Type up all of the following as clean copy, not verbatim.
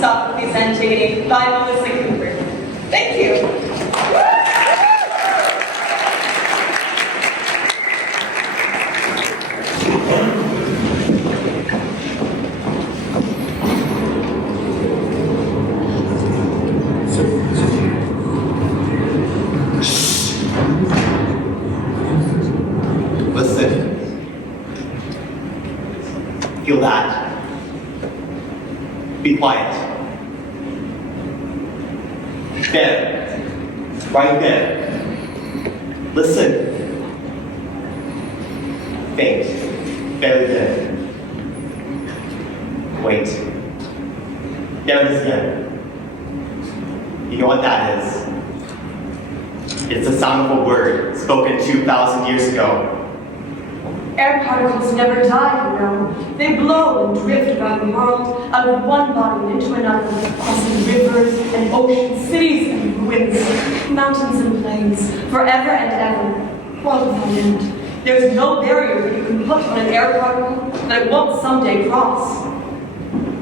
Sophocles' Antigone by Melissa Cooper. Thank you. Listen. Feel that. Be quiet. There. Right there. Listen. Faint. Very good. Wait. There it is again. You know what that is? It's the sound of a word spoken 2,000 years ago. Air particles never die, you know. They blow and drift around the world, out of one body into another, crossing rivers and oceans, cities and ruins, mountains and plains, forever and ever, world without end. There's no barrier that you can put on an air particle that it won't someday cross.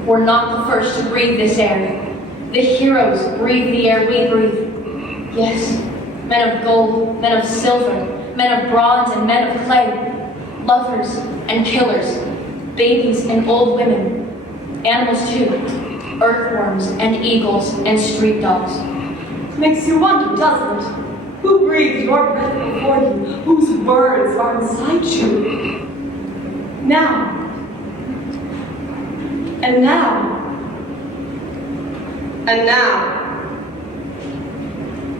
We're not the first to breathe this air. The heroes breathe the air we breathe. Yes, men of gold, men of silver, men of bronze and men of clay. Lovers and killers, babies and old women, animals too, earthworms and eagles and street dogs. Makes you wonder, doesn't it? Who breathed your breath before you? Whose words are inside you? Now. And now. And now.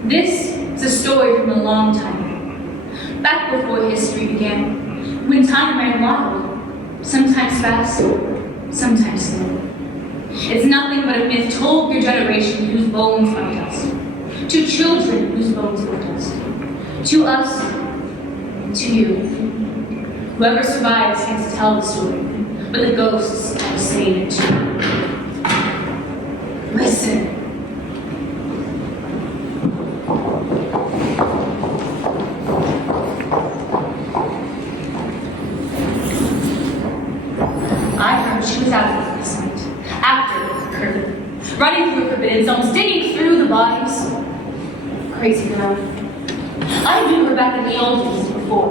This is a story from a long time, back before history began. When time ran wild, sometimes fast, sometimes slow. It's nothing but a myth told through generation whose bones are dust, to children whose bones are dust, to us, to you. Whoever survives gets to tell the story, but the ghosts are saying it too. Listen. She was out there last night, after the curtain, running through forbidden zones, digging through the bodies. Crazy girl. I knew her back in the old days before.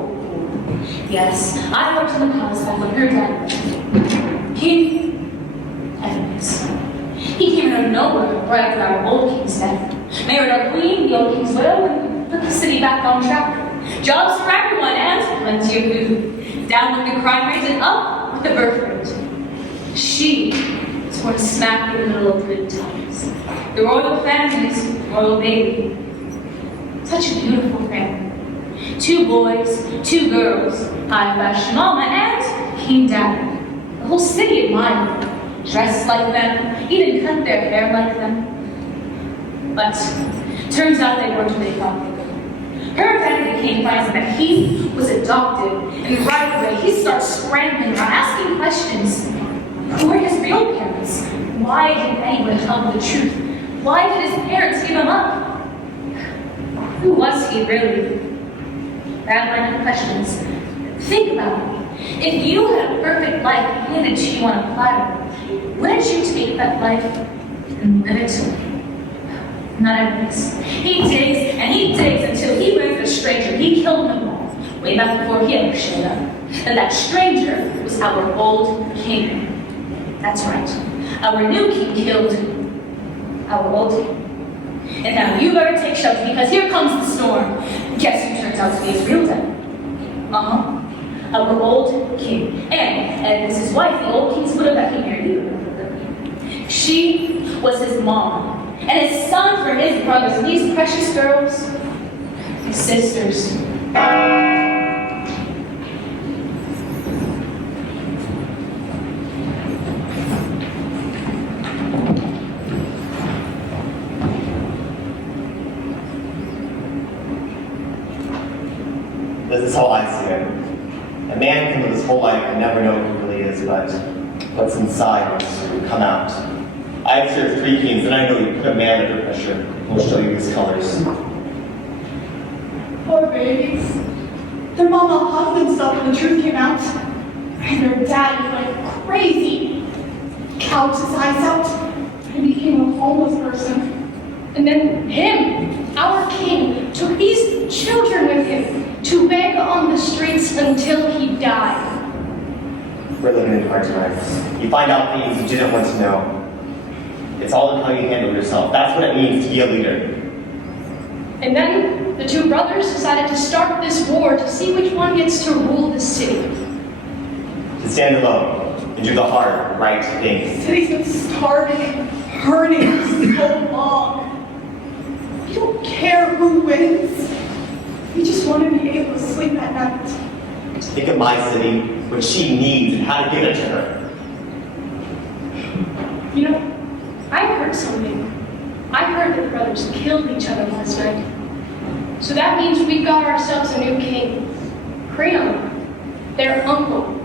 Yes, I worked in the palace back when her dad was King Enemies. He came out of nowhere to brag for our old king's death, married our queen, the old king's widow, and put the city back on track. Jobs for everyone and plenty of food. Down with the crime rate and up with the birth rate. She was born smack in the middle of good times. The royal family's royal baby. Such a beautiful family. 2 boys, 2 girls, high fashion mama and King Daddy. The whole city admired them, dressed like them, even cut their hair like them. But turns out they weren't who they thought they were. Her daddy became finds that he was adopted, and right away he starts scrambling around, asking questions. Who were his real parents? Why did anyone tell him the truth? Why did his parents give him up? Who was he really? That line of questions. Think about it. If you had a perfect life handed to you on a platter, wouldn't you take that life and live it? Not at this. He digs and he digs until he learns the stranger he killed them all, way back before he ever showed up. And that stranger was our old king. That's right. Our new king killed our old king. And now you better take shelter because here comes the storm. Guess who turns out to be his real dad? Our old king. And this is his wife, the old king's widow that he married. She was his mom. And his sons were his brothers. And these precious girls, his sisters. This is how I see it. A man can live his whole life and never know who he really is, but what's inside will come out. I have served 3 kings, and I know you put a man under pressure. We'll show you his colors. Poor babies. Their mama hugged themselves when the truth came out. And their daddy went crazy. Gouged his eyes out. And he homeless person. And then him, our king, took these children with him to beg on the streets until he died. We're living in hard times. You find out things you didn't want to know. It's all in how you handle yourself. That's what it means to be a leader. And then the two brothers decided to start this war to see which one gets to rule the city. To stand alone and do the hard, right thing. The city's been starving and hurting for so long. We don't care who wins. We just want to be able to sleep at night. Think of my city, what she needs, and how to give it to her. You know, I heard something. I heard that the brothers killed each other last night. So that means we've got ourselves a new king. Creon, their uncle.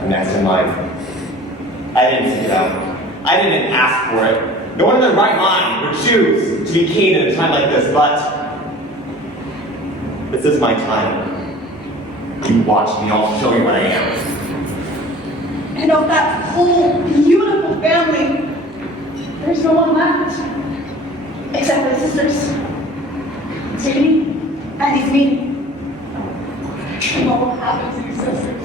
And that's in line. I didn't seek it out. I didn't ask for it. No one in their right mind would choose to be king at a time like this, but this is my time. You watch me, I'll show you what I am. And of that whole beautiful family, there's no one left. Except my sisters. Antigone and Antigone. And what will happen to your sisters?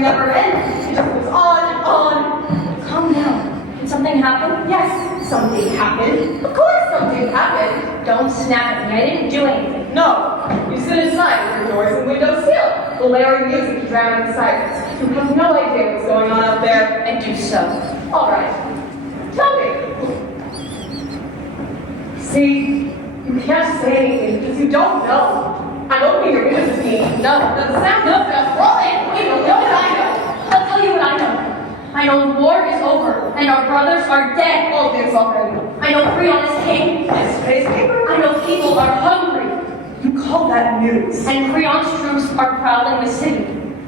Never ends. It just goes on and on. Calm down. Did something happen? Yes, something happened. Of course something happened. Don't snap at me. I didn't do anything. No, you sit inside with your doors and windows sealed, blaring music to drown in silence. You have no idea what's going on out there. And do so. All right, tell me. See, you can't say anything because you don't know. I'm opening your windows to see. No, the sound of just rolling. You know what I know. I'll tell you what I know. I know the war is over, and our brothers are dead. All this already. I know Creon is king. This newspaper? I know people are hungry. You call that news? And Creon's troops are prowling the city.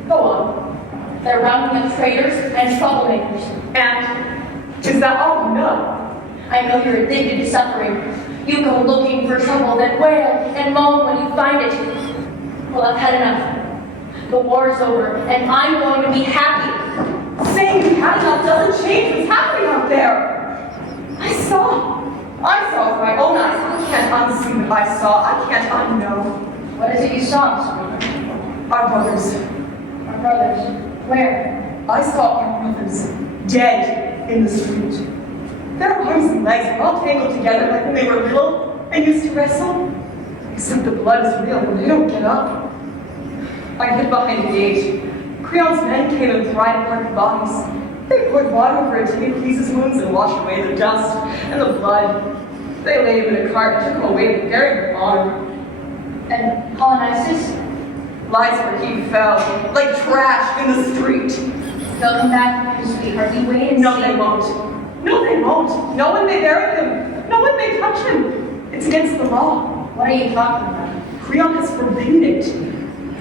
Go on. They're rounding up traitors and troublemakers. And is that all you know? I know you're addicted to suffering. You go looking for trouble, then wail and moan when you find it. Well, I've had enough. The war is over, and I'm going to be happy. Saying you had enough doesn't change what's happening out there. I saw with my own eyes. I can't unsee what I saw. I can't unknow. What is it you saw, sweetheart? Our brothers. Our brothers. Where? I saw our brothers dead in the street. Their arms and legs were all tangled together like when they were little and used to wrestle. Except the blood is real when they don't get up. I hid behind a gate. Creon's men came and pried apart the bodies. They poured water over it to increase his wounds and wash away the dust and the blood. They laid him in a cart and took him away and buried him on. And Polynices? Lies where he fell, like trash in the street. They'll come back for you, sweetheart. You wait and No, see. they won't. No, they won't. No one may bury him. No one may touch him. It's against the law. What are you talking about? Creon has forbidden it.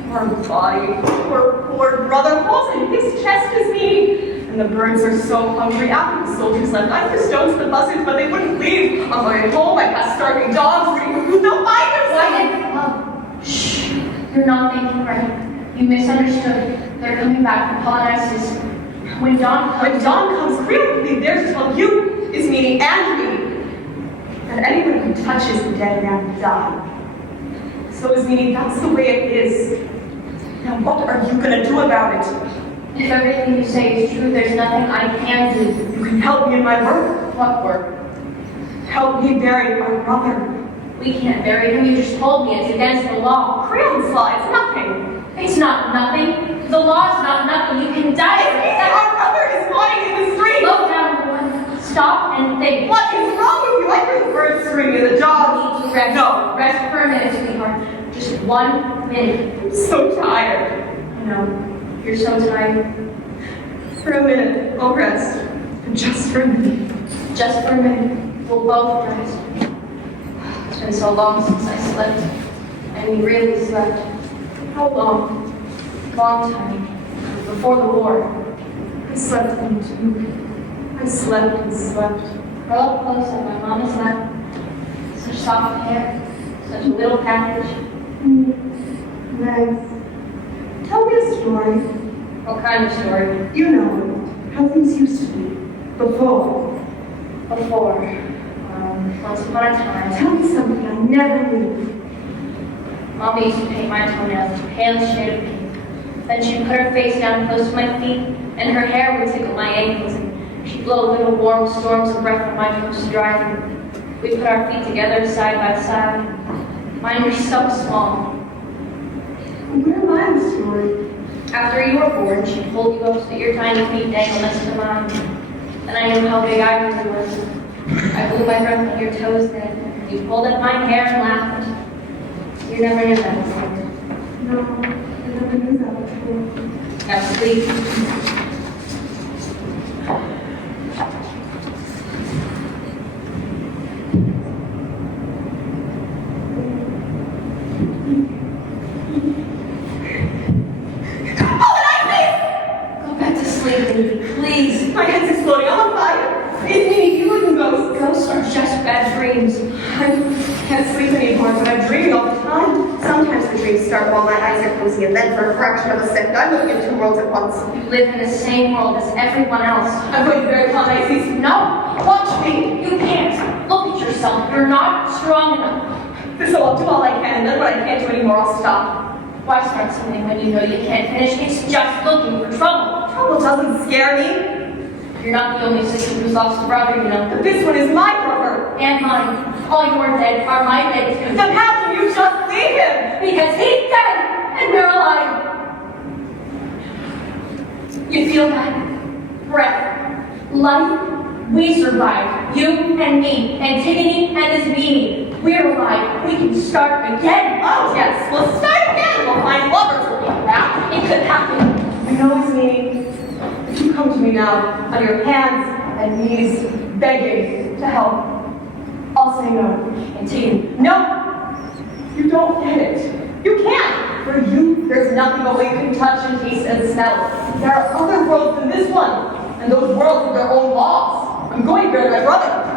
Poor body, poor brother holds it. His chest is meaty. And the birds are so hungry. After the soldiers left, I threw stones at the buzzards, but they wouldn't leave. On my way home, I passed starving dogs reading food. They'll find themselves. Shh. You're not thinking right. You misunderstood. They're coming back from Polynices. When dawn comes, Creon will be there to tell you, Ismene and me, that anyone who touches the dead man will die. So Ismene, that's the way it is. Now what are you going to do about it? If everything you say is true, there's nothing I can do. You can help me in my work. What work? Help me bury my brother. We can't bury him. You just told me it's against the law. Creon's law, it's nothing. It's not nothing. The law is not nothing. You can die. Our brother is lying in the street. Slow down, boy. Stop and think. What is wrong with you? I hear the birds screaming and the dogs. You need to rest. No. Rest for a minute, sweetheart. Just 1 minute. I'm so tired. I know. You're so tired. For a minute, I'll rest. Just for a minute. Just for a minute. We'll both rest. It's been so long since I slept. And we really slept. How long? Long time. before the war. I slept in too. I slept and slept. Curl up close on my mama's lap. Such soft hair, such a little package. Nice. Tell me a story. What kind of story? You know, how things used to be. Before. Once upon a time, Tell me something I never knew. Mama used to paint my toenails the palest shade of pink. Then she'd put her face down close to my feet, and her hair would tickle my ankles, and she'd blow little warm storms of breath on my toes to dry them. We'd put our feet together side by side. Mine were so small. Where am I in the story? After you were born, she'd hold you up so that your tiny feet dangled next to mine. And I knew how big I really was. I blew my breath on your toes then. You pulled up my hair and laughed. You never knew that before. No, I never knew that before. Now sleep. Go back to sleep, baby, please. My head's exploding. I'm on fire. It's me, you and ghosts. Ghosts are just bad dreams. I can't sleep anymore, but I'm dreaming all the time. Sometimes the dreams start while my eyes are closing, and then for a fraction of a second, I'm looking at two worlds at once. You live in the same world as everyone else. I'm going to very calm Isis. No! Watch me! You can't! Look at yourself. You're not strong enough. So I'll do all I can, and then when I can't do anymore, I'll stop. Why start something when you know you can't finish? It's just looking for trouble. Trouble doesn't scare me. You're not the only sister who's lost a brother, you know. But this one is my brother. And mine. All your dead are my dead too. Then how can you just leave him? Because he's dead and we're alive. You feel that? Breath. Life. We survived. You and me. Antigone and this beanie. We're alive. We can start again. Oh, yes, we'll start again. We'll find lovers. We'll be back. It could happen. I know it's me. If you come to me now, on your hands and knees, begging to help, I'll say no. Antigone. No! You don't get it. You can't. For you, there's nothing but what you can touch and taste and smell. There are other worlds than this one, and those worlds have their own laws. I'm going to bury my brother.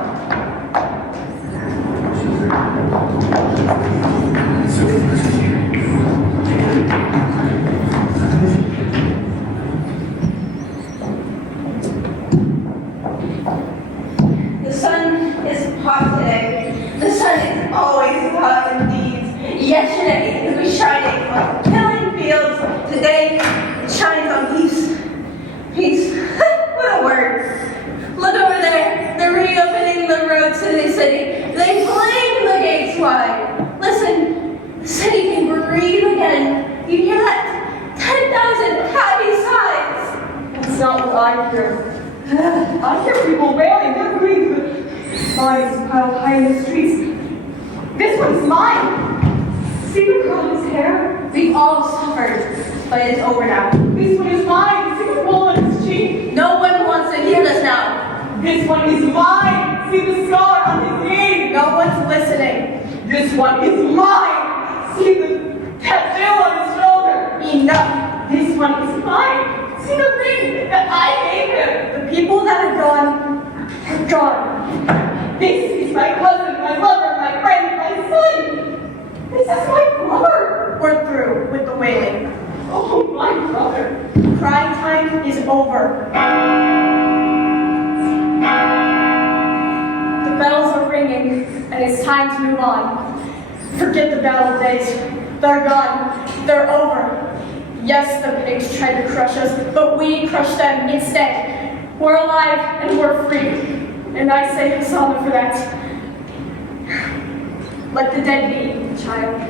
The sun is hot today. The sun is always hot indeed. Yesterday it was shining on killing fields. Today it shines on peace. Peace. What a word. Look over there. They're reopening the road to the city. They fling the gates wide. Listen, the city can breathe again. You hear that? 10,000 happy sighs. That's not what I hear. I hear people wailing. They're moving through bodies piled high in the streets. This one's mine. See the curl of his hair? We've all suffered, but it's over now. This one is mine. See the hole on his cheek? No one wants to hear us now. This one is mine. See the scar on his knee? No one's listening. This one is mine. See the tattoo on his shoulder? Enough. This one is mine. See the ring that I gave him? The people that are gone are gone. This is my cousin, my lover, my friend, my son. This is my brother. We're through with the wailing. Oh, my brother. Crying time is over. The bells are ringing, and it's time to move on. Forget the battle days. They're gone. They're over. Yes, the pigs tried to crush us, but we crushed them instead. We're alive and we're free. And I say Hosanna for that. Let the dead be, child.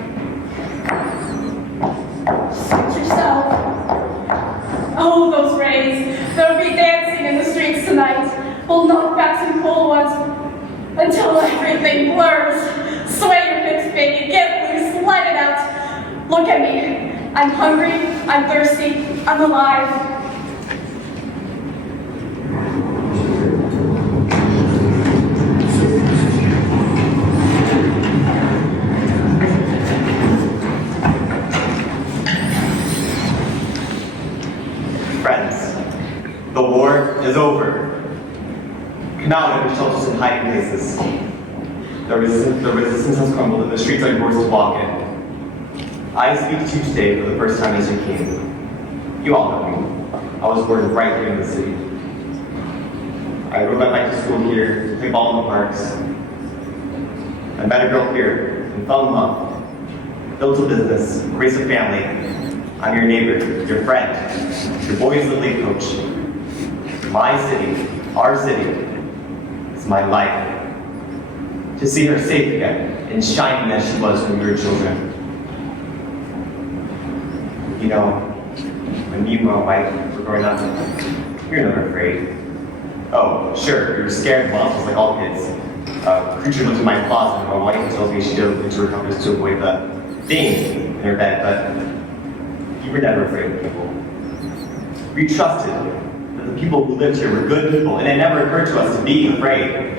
Suit yourself. Oh, those rays. They'll be dancing in the streets tonight. We'll knock back some cold ones until everything blurs. Sway your hips, baby. Get loose. Let it out. Look at me. I'm hungry, I'm thirsty, I'm alive. The war is over. Come out of your shelters and hiding places. The resistance has crumbled and the streets are yours to walk in. I speak to you today for the first time as your king. You all know me. I was born right here in the city. I rode my bike to school here, played ball in the parks. I met a girl here and fell in love. Built a business, raised a family. I'm your neighbor, your friend, your boys' little league coach. My city, our city, is my life. To see her safe again and shining as she was when we were children. You know, when me and my wife were growing up, we were never afraid. Oh, sure, we were scared of monsters like all kids. A creature looked in my closet and my wife tells me she dove into her covers to avoid the thing in her bed, but we were never afraid of people. We trusted that the people who lived here were good people, and it never occurred to us to be afraid.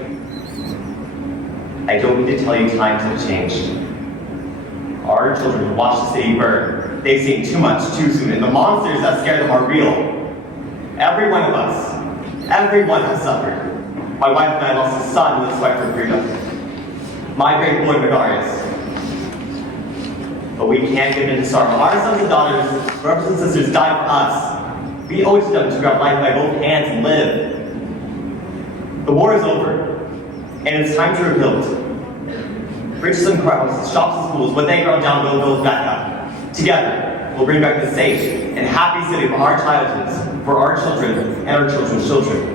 I don't need to tell you times have changed. Our children have watched the city burn. They've seen too much too soon, and the monsters that scare them are real. Every one of us, everyone has suffered. My wife and I lost a son in this fight for freedom. My great boy Megarius. But we can't give in to sorrow. Our sons and daughters, brothers and sisters died for us. We owe it to them to grab life by both hands and live. The war is over. And it's time to rebuild. Bridges and crowds, shops and schools, when they grow down, we'll build back up. Together, we'll bring back the safe and happy city for our childhoods, for our children and our children's children.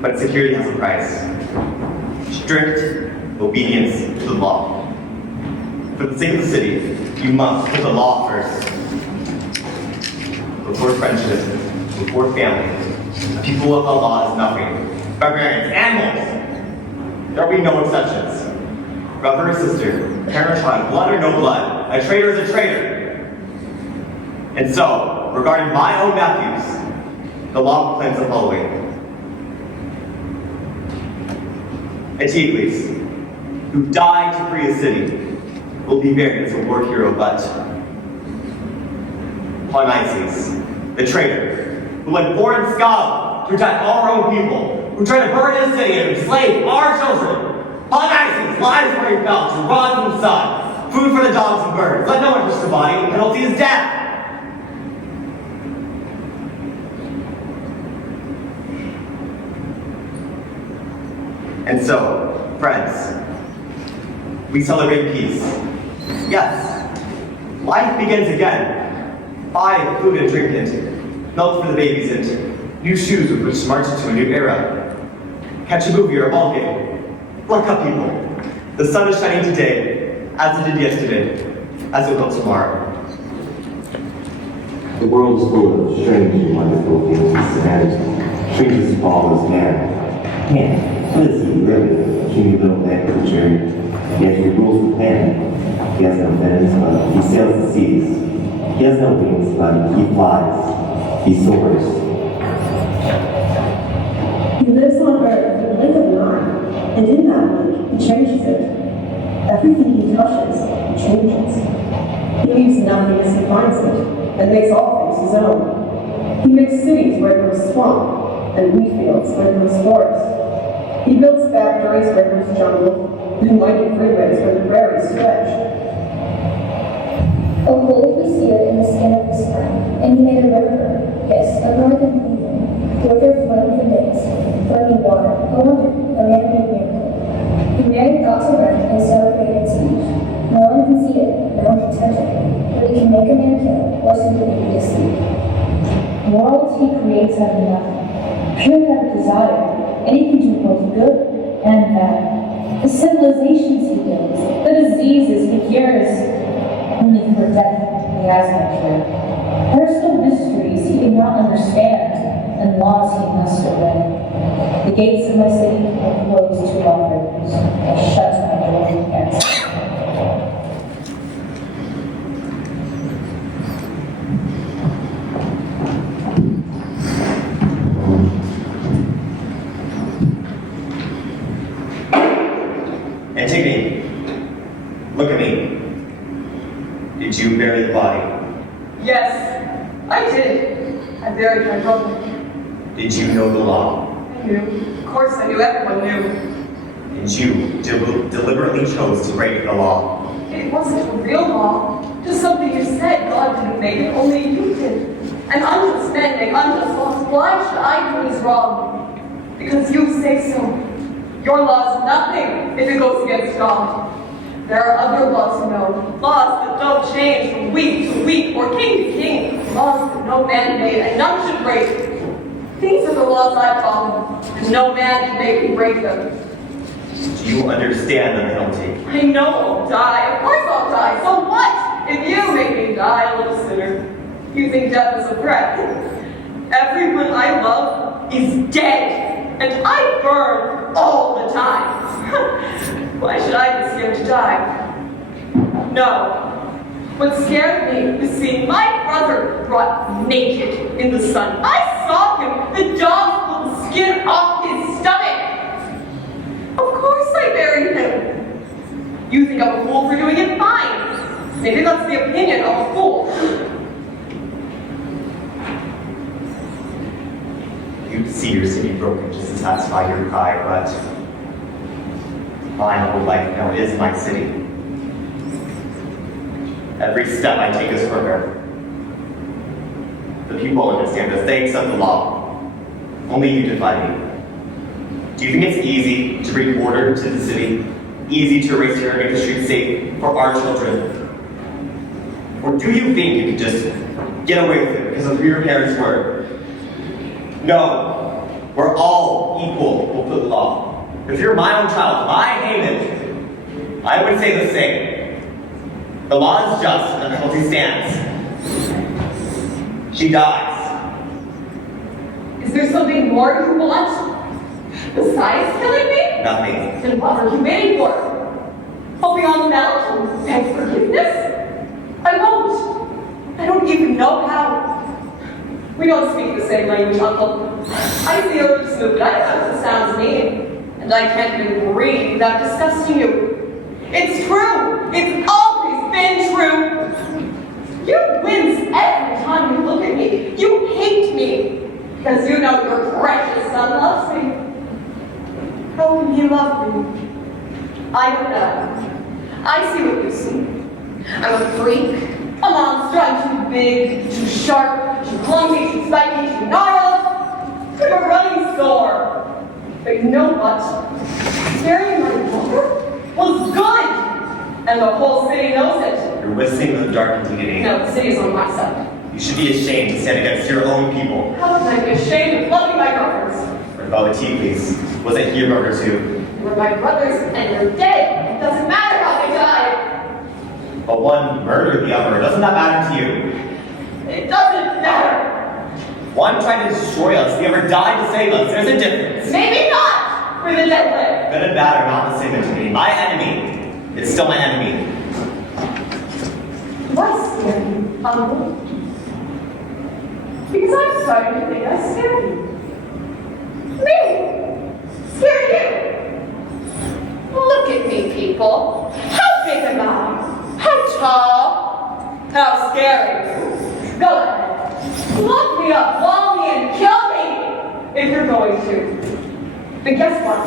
But security has a price. Strict obedience to the law. For the sake of the city, you must put the law first. Before friendship, before family, the people without law is nothing. Barbarians, animals! There will be no exceptions. Brother or sister, parent or child, blood or no blood, a traitor is a traitor. And so, regarding my own nephews, the law proclaims the following. Antigone, who died to free a city, will be buried as a war hero, but Pointe, the traitor, who led foreign scum to attack our own people, who tried to burn his city and enslave our children. Pointe lies where he fell to rot in the sun, food for the dogs and birds. Let no one touch the body, the penalty is death. And so, friends, we celebrate peace. Yes, life begins again. Buy food and drink it, milk for the babies and new shoes with which to march into a new era. Catch a movie or a ball game. Look up, people. The sun is shining today, as it did yesterday, as it will tomorrow. The world is full of strange and wonderful things, and strange as small as man. Man, what is he really? A puny little man creature. Yet he rules the planet. He has no fins, but he sails the seas. He has no wings, but he flies. He soars. He lives on Earth in the blink of an eye, and in that blink, he changes it. Everything he touches, he changes. He leaves nothing as he finds it, and makes all things his own. He makes cities where there is swamp, and wheat fields where there is forest. He builds factories where there is jungle, and mighty freeways where the prairies stretch. A wolf we seared in the skin of the spring, and he made a river, yes, a northern heathen, river flowing for days, flowing water, a wonder, a man-made miracle. He married thoughts of earth and celebrated speech. No one can see it, no one can touch it, but he can make a man kill, or simply be asleep. Worlds he creates out of nothing, pure out of desire, and he can do both good and bad. The civilizations he builds, the diseases he cures, only for death he has no cure. There are still mysteries he cannot understand, and laws he must obey. The gates of my city are closed to all rivers. I shut my door against them. Antigone, look at me. Did you bury the body? Yes, I did. I buried my brother. Did you know the law? I knew. Of course I knew. Everyone knew. And you deliberately chose to break the law. It wasn't a real law. Just something you said. God didn't make it. Only you did. And unjust men make unjust laws. Why should I do what is wrong? Because you say so. Your law is nothing if it goes against God. There are other laws, you know. Laws that don't change from week to week or king to king. Laws that no man made and none should break. These are the laws I follow, and no man can make me break them. Do you understand the penalty? I know I'll die. Of course I'll die. So what? If you make me die, a little sinner, you think death is a threat. Everyone I love is dead, and I burn all the time. Why should I be scared to die? No. What scared me was seeing my brother brought naked in the sun. I saw him. The dogs pulled the skin off his stomach. Of course I buried him. You think I'm a fool for doing it? Fine. Maybe that's the opinion of a fool. You see your city broken just to satisfy your pride, but mine whole life now is my city. Every step I take is for her. The people understand this. They accept the law. Only you defy me. Do you think it's easy to bring order to the city? Easy to erase terror and make the streets safe for our children? Or do you think you can just get away with it because of who your parents were? No. We're all equal before the law. If you're my own child, my Haman, I would say the same. The law is just, and the penalty stands. She dies. Is there something more you want? Besides killing me? Nothing. Then what are you waiting for? Hoping I'll melt and beg forgiveness? I won't. I don't even know how. We don't speak the same language, Uncle. I see a lips move, but I know what it sounds mean. And I can't even breathe without disgusting you. It's true. It's always been true. You wince every time you look at me. You hate me. Because you know your precious son loves me. How can he love me? I don't know. I see what you see. I'm a freak. A monster. I'm too big, too sharp, too clumsy, too spiky, too gnarled. I'm a running sore. But you know what? Scaring my brother was good. And the whole city knows it. You're whistling in the dark Antigone. No, the city's on my side. You should be ashamed to stand against your own people. How can I be ashamed of loving my brothers? Or about the tea, please. Was it your murder too? They were my brothers, and they're dead. It doesn't matter how they died. But one murdered the other. Doesn't that matter to you? It doesn't matter. One tried to destroy us. The other died to save us. There's a difference. Maybe not. For the dead live. Good and bad are not the same to me. My enemy is still my enemy. What's scary, Uncle? Because I'm starting to think I scared you. Me? Scare you? Look at me, people. How big am I? How tall? How scary? Go ahead. Lock me up, wall me, and kill me if you're going to. But guess what?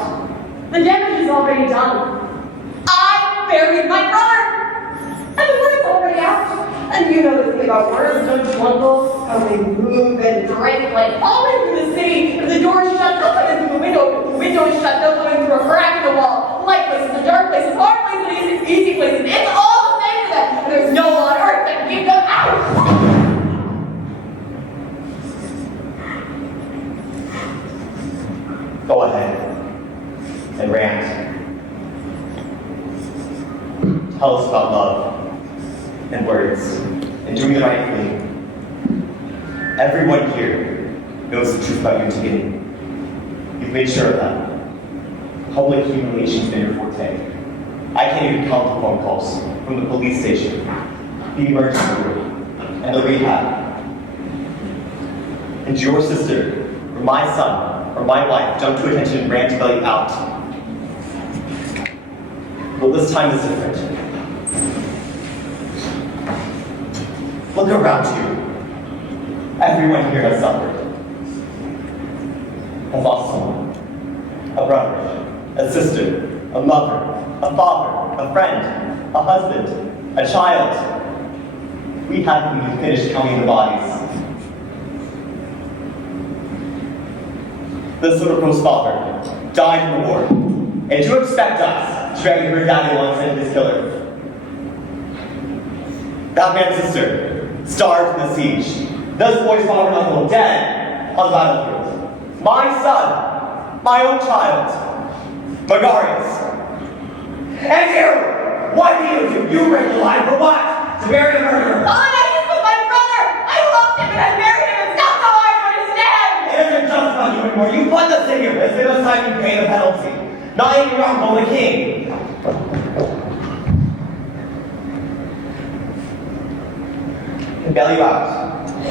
The damage is already done. I buried my brother! And the word is already out. And you know the thing about words, don't you, Uncle? How they move and drink like falling through the city. If the door is shut, they'll come in through the window. If the window is shut, they'll come in through a crack in the wall. Light places, and dark places, hard places, and easy places. It's all the same for them. And there's no law on earth that can keep them out. Go ahead and rant. Tell us about love and words and doing the right thing. Everyone here knows the truth about you, Antigone. You've made sure of that. Public humiliation's been your forte. I can't even count the phone calls from the police station, the emergency room, and the rehab. And your sister, or my son, or my wife jumped to attention and ran to bail you out. Well, this time is different. Look around you. Everyone here has suffered. Has lost someone. A brother, a sister, a mother, a father, a friend, a husband, a child. We haven't even finished counting the bodies. The Somerset's father died in the war, and you expect us to drag her daddy alongside his killer. That man's sister starved in the siege. This boy's father and uncle dead on the battlefield. My son, my own child, Megarius. And you! What do? You break the line for what? To bury a murderer? All I did was my brother! I loved him and I married him! It's not so hard to understand! It isn't just about you anymore. You put the city here. It's been time you pay the penalty. Not even your uncle, the king. And bail you out.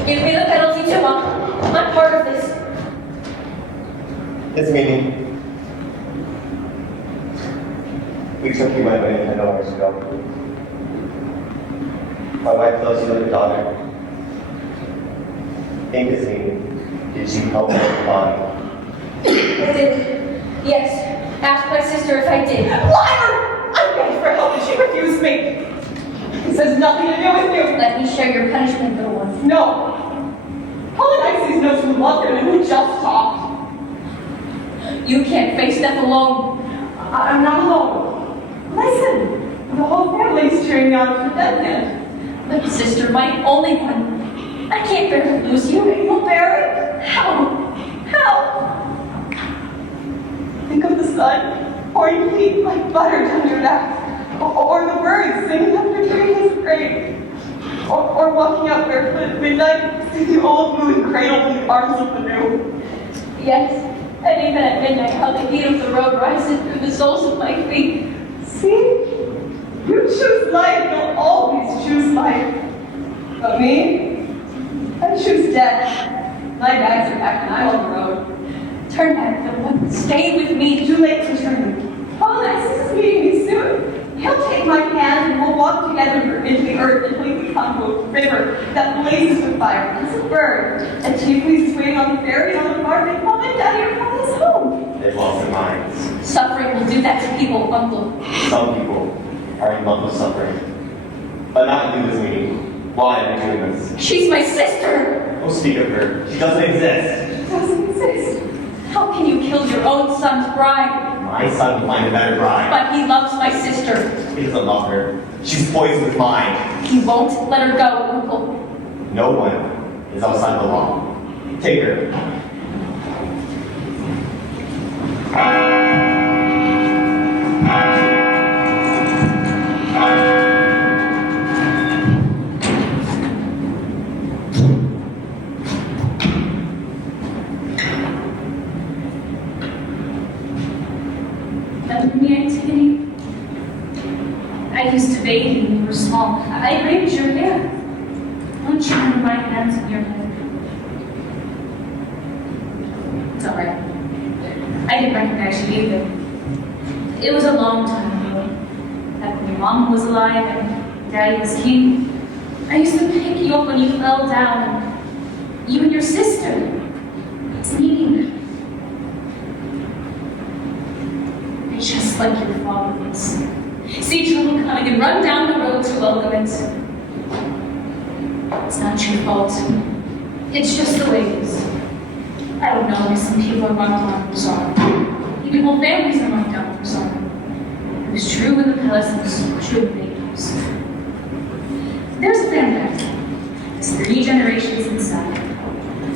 Give me the penalty too, Mom. I'm part of this. This meeting. We took you away 10 hours ago. My wife loves you like a daughter. In this meeting, did you help her body? I did. Yes. Ask my sister if I did. Liar! I begged for help and she refused me. This has nothing to do with you. Let me share your punishment, little one. No. Polynices knows who loved him and who just talked. You can't face death alone. I'm not alone. Listen, the whole family's cheering me on for the dead man. My sister, my only one. I can't bear to lose you. You'll bear it? How? How? Think of the sun pouring heat like butter down your neck. Or the birds singing up your tree his grave. Or walking out barefoot at midnight, see the old moon cradled in the arms of the new. Yes. And even at midnight, how the heat of the road rises through the soles of my feet. See? You choose life, you'll always choose life. But me? I choose death. My bags are packed and I'm on the road. Turn back, little one. Stay with me. Too late to turn. Polynices is meeting me soon. He'll take my hand and we'll walk together into the earth until we become a river that blazes with fire. It's a bird. And Chieflies is waiting on the ferry on the farm. They call my daddy or call us home. They've lost their minds. Suffering will do that to people, Uncle. Some people are in love with suffering. But not in this meeting. Why are we doing this? She's my sister. Don't speak of her. She doesn't exist. It doesn't exist. How can you kill your own son's bride? My son will find a better bride. But he loves my sister. He doesn't love her. She's poisoned with mine. He won't let her go, Uncle. No one is outside the law. Take her. Remember me, Antigone? I used to bathe you when you were small. I braided your hair. Don't you remember my hands in your hair? It's alright. I didn't recognize you either. It was a long time ago. Back when your mom was alive and Daddy was king. I used to pick you up when you fell down, and you and your sister. It's neat. Just like your father was. See trouble coming and run down the road to welcome it. It's not your fault. It's just the way it is. I don't know why some people are run down for sorrow. Even whole families are run down for sorrow. It was true in the palace and it was true in the house. There's a family back there. There's 3 generations inside.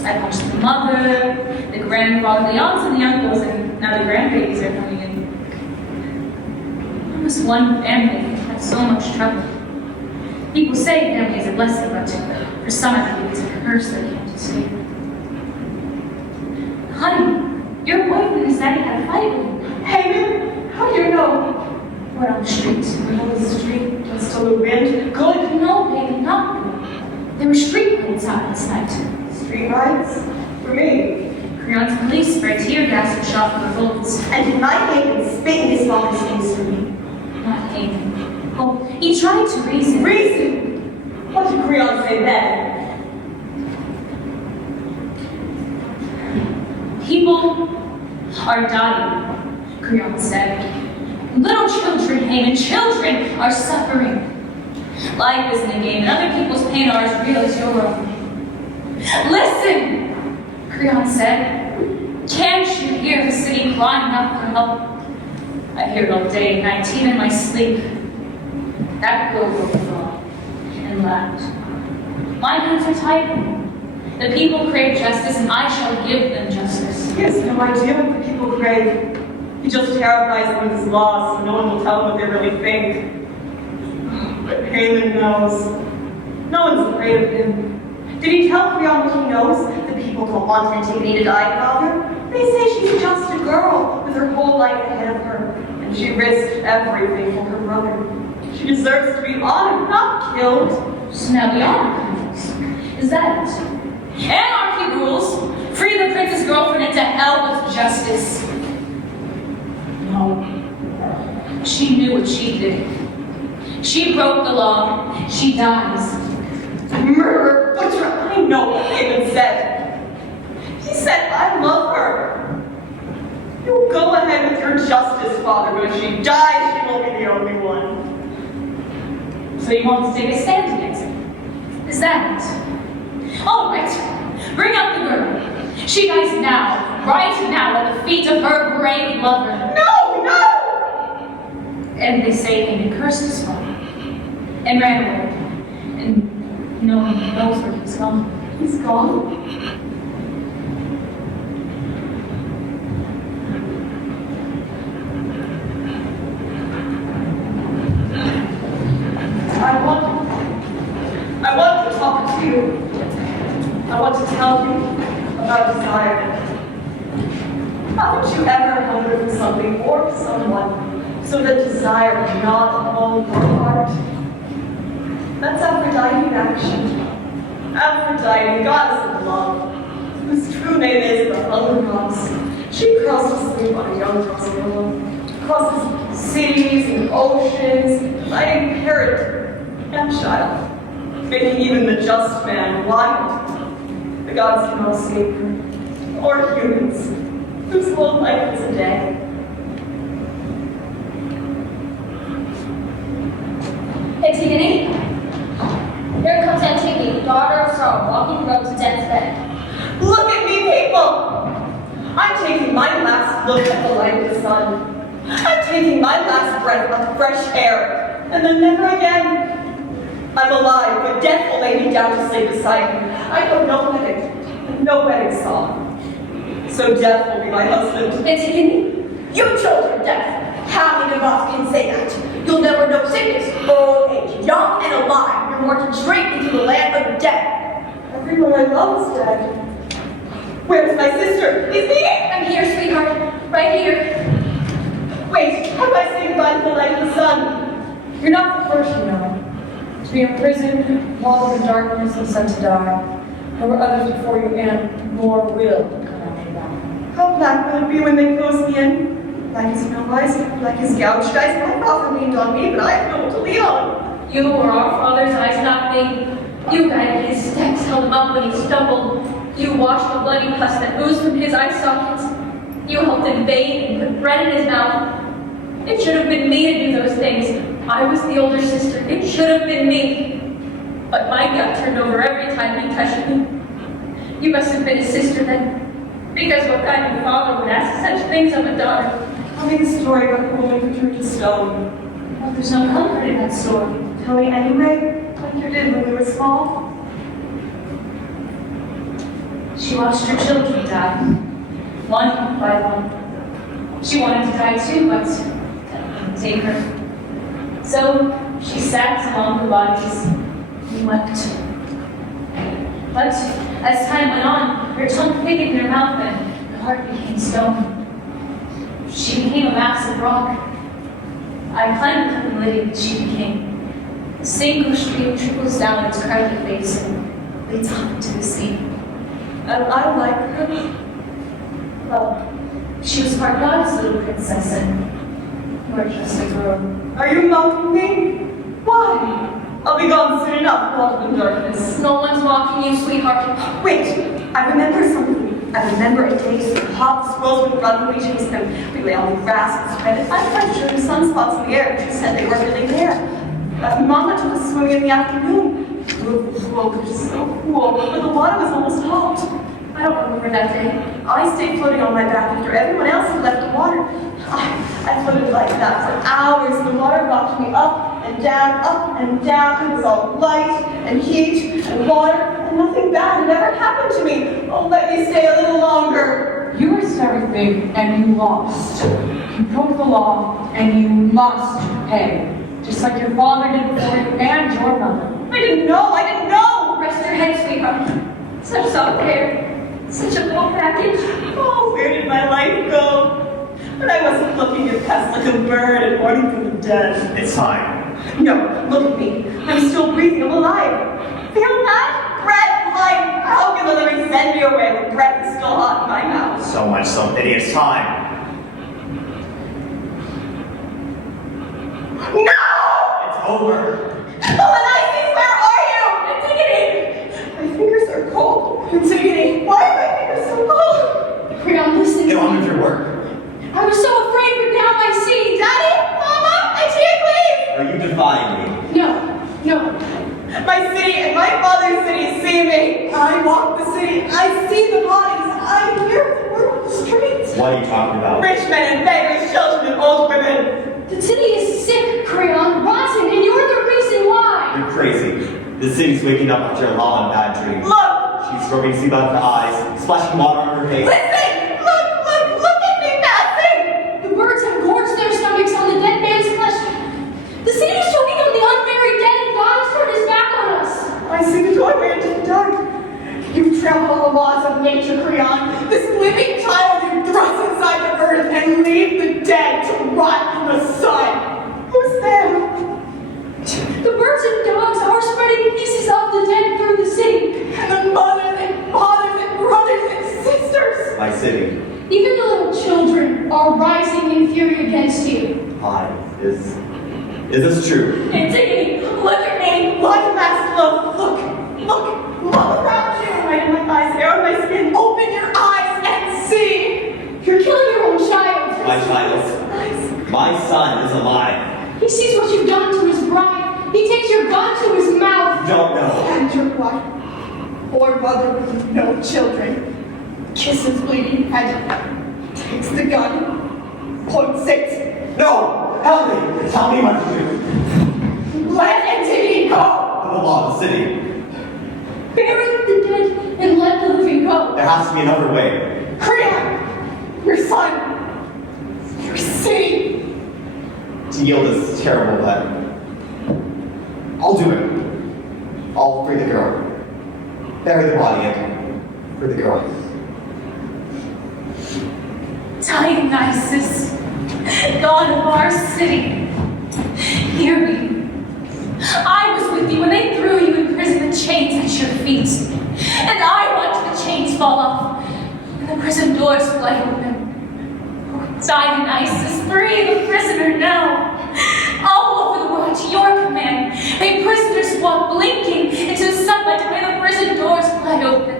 I watched the mother, the grandfather, the aunts and the uncles, and now the grandbabies are coming in. This one family had so much trouble. People say family is a blessing, but for some I think it's a curse that can't escape. Honey, your boyfriend and Daddy had a fight with him. Hey, man, how do you know? We're on the street. We're on the street. Just a little wind. Good. No, baby, not good. There were street lights out last night. Street lights? For me. Creon's police sprayed tear gas and shot for the bullets. And did my Haven spit in his father's face for me? Not Haven. Oh, he tried to reason. Reason? What did Creon say then? are dying, Creon said. Little children came and children are suffering. Life isn't a game and other people's pain are as real as your own. Listen, Creon said. Can't you hear the city crying out for help? I hear it all day and night, even in my sleep. That girl will fall and laughed. My hands are tied. The people crave justice, and I shall give them justice. He has no idea what the people crave. He just terrifies them with his laws, so no one will tell them what they really think. But Haman knows. No one's afraid of him. Did he tell Creon what he knows? The people don't want Antigone to die, Father. They say she's just a girl with her whole life ahead of her, and she risked everything for her brother. She deserves to be honored, not killed. So now the honor comes. Is that it? Anarchy rules. Free the prince's girlfriend and to hell with justice. No. She knew what she did. She broke the law. She dies. Murderer, butcher, I know what Haman said. He said, I love her. You go ahead with your justice, Father, but if she dies, she won't be the only one. So you want to take a stand against it? Is that it? All right. Bring out the girl. She dies now, right now, at the feet of her brave lover. No, no! And they say Haman cursed his father and ran away. And no one knows where he's gone. He's gone. I want to talk to you. I want to tell you about desire. Haven't you ever hungered for something or for someone so that desire cannot hold your heart? That's Aphrodite in action. Aphrodite, goddess of love, whose true name is the Hunger Goddess. She curls to sleep on a young pillow, crosses cities and oceans, lighting parrot and child, making even the just man wild. The gods cannot escape her, or humans, whose whole life is a day. Antigone? Here comes Antigone, daughter of Sorrow, walking the road to death's bed. Look at me, people! I'm taking my last look at the light of the sun. I'm taking my last breath of fresh air, and then never again. I'm alive, but death will lay me down to sleep beside me. I know no wedding, no wedding song. So death will be my husband. Antigone, you children death. How many of us can say that? You'll never know sickness or old age, young and alive. You're born to drink into the land of the dead. Everyone I love is dead. Where's my sister? Is he? I'm here, sweetheart. Right here. Wait, how do I say goodbye to the light of the sun? You're not the first, you know. To be imprisoned, wallowed in darkness, and sent to die. There were others before you, and more will come after that. How black will it be when they close me in? Like his no eyes, like his gouged eyes. My father leaned on me, but I have no one to lean on. You were our father's eyes, not me. You guided his steps, held him up when he stumbled. You washed the bloody pus that oozed from his eye sockets. You helped him bathe and put bread in his mouth. It should have been me to do those things. I was the older sister. It should have been me. But my gut turned over every time he touched me. You must have been his sister then. Because what kind of father would ask such things of a daughter? Tell me the story about the woman who turned to stone. Well, there's no comfort in that story. Tell me anyway, like you did when we were small. She watched her children die, one by one. She wanted to die too, but that wouldn't take her. So she sat among the bodies and wept. But as time went on, her tongue thickened in her mouth and her heart became stone. She became a mass of rock. I climbed up the lady that she became. A single stream trickles down its crowded face and leads up into the sea. And I like her. Well, she was part goddess, little princess, and you are just a girl. Are you mocking me? Why? I'll be gone soon enough, caught in darkness. No one's mocking you, sweetheart. Wait, I remember something. I remember a day so hot, the squirrels would run when we chased them. We lay on the grass and spread it. I tried to show them sunspots in the air, but she said they weren't really there. Mama took us swimming in the afternoon. The pool was so cool, but the water was almost hot. I don't remember that day. I stayed floating on my back after everyone else had left the water. I floated like that for hours, and the water rocked me up and down. It was all light and heat and water, and nothing bad had ever happened to me. Oh, let me stay a little longer. You risked everything and you lost. You broke the law and you must pay. Just like your father did before you and your mother. I didn't know. Rest your head, sweetheart. Such self-care. Such a little package. Oh, where did my life go? But I wasn't looking at past like a bird and mourning for the dead. It's time. No, look at me. I'm still breathing. I'm alive. Feel that? Breath, life. How can the living send me away when breath is still hot in my mouth? So much pity. It's time. No! It's over. Isis, where are you? Antigone! My fingers are cold. Antigone, why are my fingers so cold? Creon, listen Get to on me. with your work. I was so afraid we're down by sea. Daddy? Mama? I can't leave! Are you defying me? No. My city and my father's city see me. I walk the city. I see the bodies. I hear the word on the streets. What are you talking about? Rich men and beggars, children and old women. The city is sick, Creon, rotten, and you're the reason why. You're crazy. The city's waking up after a long bad dream. Look! She's rubbing sea about her eyes, splashing water on her face. Listen! Look at me passing! The birds have gorged their stomachs on the dead man's flesh. The city is choking on the unburied dead, and God has turned his back on us. I see the doorway into the dark. You trample on the laws of nature, Creon. This living child you thrust inside the earth and leave the dead to rot in the sun. Who's there? The birds and dogs are spreading pieces of the dead through the city. And the mothers and fathers and brothers and sisters. My city. Even the little children are rising in fury against you. Hi. Is this true? Antigone, look at me. Like mask, look around you. Right in my eyes, air on my skin. Open your eyes and see. You're killing your own child. My child. My son is alive. He sees what you've done to his bride. He takes your gun to his mouth. You don't know. And your wife, or mother with no children, kisses bleeding head, takes the gun, points it. No! Help me! Tell me what to do. Let Antigone go! For the law of the city. Bury the dead and let the living go. There has to be another way. Creon, your son, your city. To yield is terrible, but I'll do it. I'll free the girl. Bury the body and free the girl. Dionysus, God of our city, hear me. I was with you when they threw you in prison with chains at your feet, and I watched the chains fall off and the prison doors fly open. Oh, Dionysus, free the prisoner now. All over the world, to your command, may prisoners walk blinking into the sunlight and may the prison doors fly open.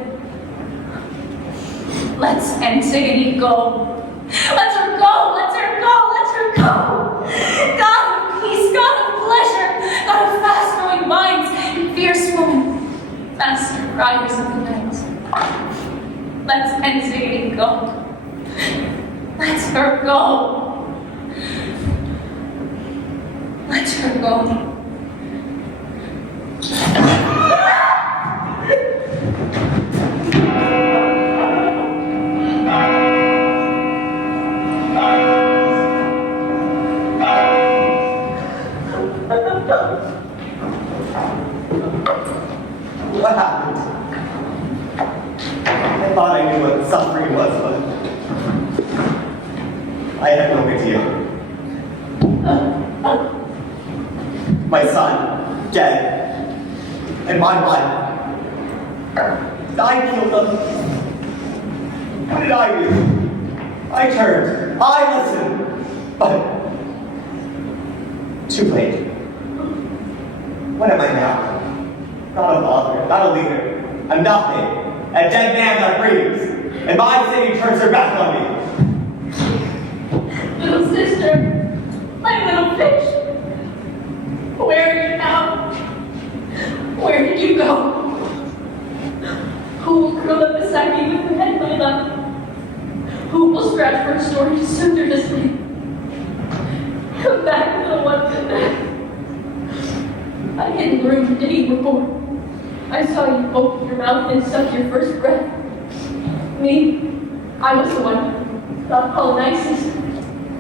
Let's Antigone go. Let her go, let her go, let her go. God of peace, God of pleasure, God of fast-growing minds and fierce woman, master riders of the night. Let's Antigone go. Let her go. Let her go. What happened? I thought I knew what suffering was, but I had no idea. My son, dead, and my wife. I killed them. What did I do? I turned. I listened. But too late. What am I now? Not a father, not a leader. I'm nothing. A dead man that breathes. and my city turns her back on me. Little sister, my little fish, where are you now? Where did you go? Who will curl up beside me with her head, my love? Who will scratch for a story to soothe her dismay? Come back, little one, come back. I hid in the room the day you were born. I saw you open your mouth and suck your first breath. Me, I was the one, not Polynices,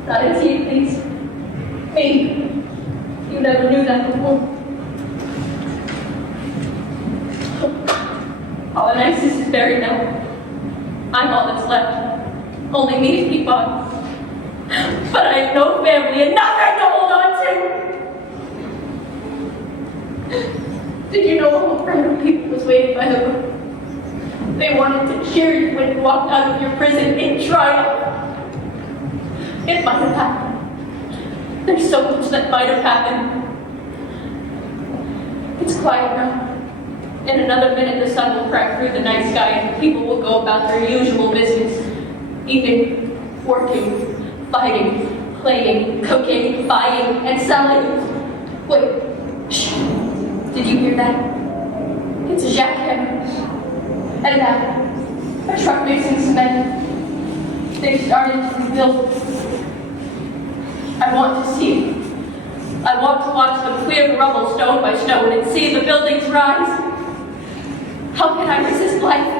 not Antigone. Me, you never knew that before. Polynices is buried now. I'm all that's left. Only me to keep on. But I have no family and nothing to hold on to. Did you know a whole crowd of people was waiting by the door? They wanted to cheer you when you walked out of your prison in triumph. It might have happened. There's so much that might have happened. It's quiet now. In another minute, the sun will crack through the night sky and people will go about their usual business. Eating, working, fighting, playing, cooking, buying, and selling. Wait, shh. Did you hear that? It's a jackhammer. And now, a truck mixing cement. They've started to rebuild. I want to see it. I want to watch them clear the rubble stone by stone and see the buildings rise. How can I resist life?